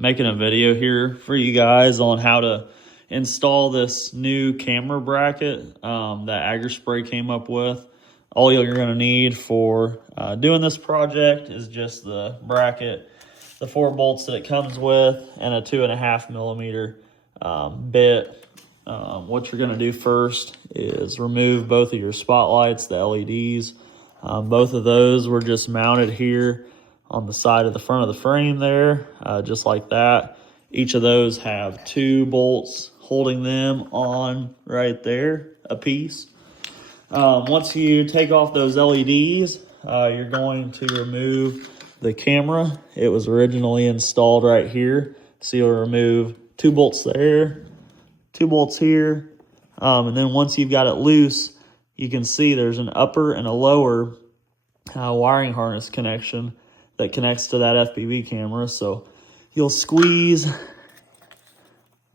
making a video here for you guys on how to install this new camera bracket that AgriSpray came up with. All you're going to need for doing this project is just the bracket, the 4 bolts that it comes with, and a 2.5 millimeter bit. What you're going to do first is remove both of your spotlights, the LEDs. Both of those were just mounted here on the side of the front of the frame there, just like that. Each of those have 2 bolts holding them on right there, a piece. Once you take off those LEDs, you're going to remove the camera. It was originally installed right here. So you'll remove 2 bolts there, 2 bolts here. And then once you've got it loose, you can see there's an upper and a lower wiring harness connection that connects to that FPV camera. So you'll squeeze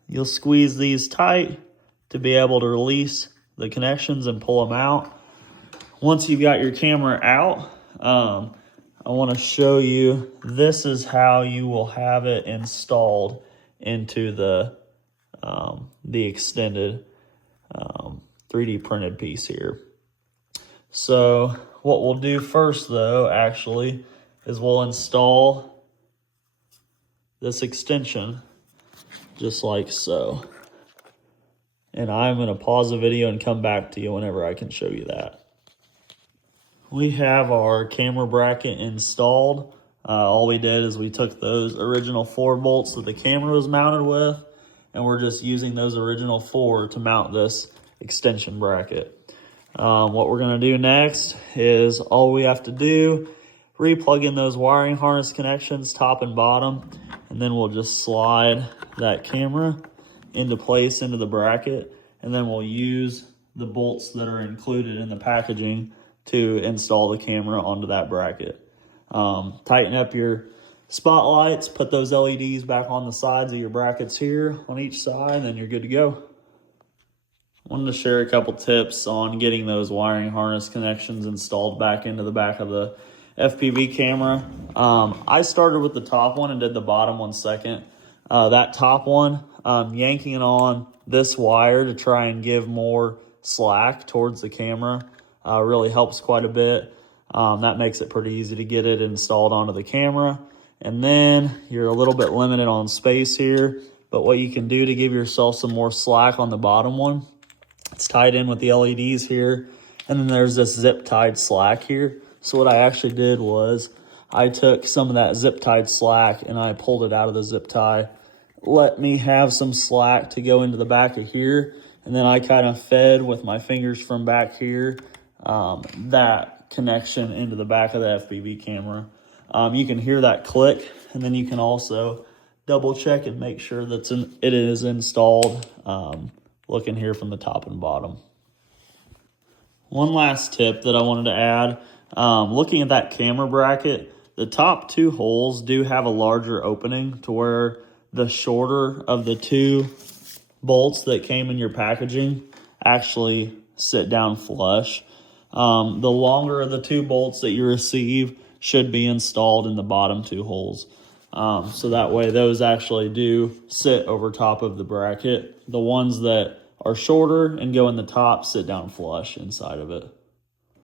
these tight to be able to release the connections and pull them out. Once you've got your camera out, I want to show you, this is how you will have it installed into the extended 3D printed piece here. So what we'll do first though, actually, is we'll install this extension just like so. And I'm going to pause the video and come back to you whenever I can show you that. We have our camera bracket installed. All we did is we took those original 4 bolts that the camera was mounted with, and we're just using those original 4 to mount this extension bracket. What we're going to do next is all we have to do, re-plug in those wiring harness connections, top and bottom, and then we'll just slide that camera into place into the bracket, and then we'll use the bolts that are included in the packaging to install the camera onto that bracket. Tighten up your spotlights, put those LEDs back on the sides of your brackets here on each side, and then you're good to go. I wanted to share a couple tips on getting those wiring harness connections installed back into the back of the FPV camera. I started with the top one and did the bottom one second. That top one, yanking it on this wire to try and give more slack towards the camera really helps quite a bit. That makes it pretty easy to get it installed onto the camera. And then you're a little bit limited on space here, but what you can do to give yourself some more slack on the bottom one, it's tied in with the LEDs here, and then there's this zip tied slack here. So what I actually did was I took some of that zip tied slack and I pulled it out of the zip tie. Let me have some slack to go into the back of here, and then I kind of fed with my fingers from back here that connection into the back of the FPV camera. You can hear that click, and then you can also double check and make sure that it is installed, looking here from the top and bottom. One last tip that I wanted to add, looking at that camera bracket, the top 2 holes do have a larger opening to where the shorter of the 2 bolts that came in your packaging actually sit down flush. The longer of the 2 bolts that you receive should be installed in the bottom 2 holes. So that way those actually do sit over top of the bracket. The ones that are shorter and go in the top sit down flush inside of it.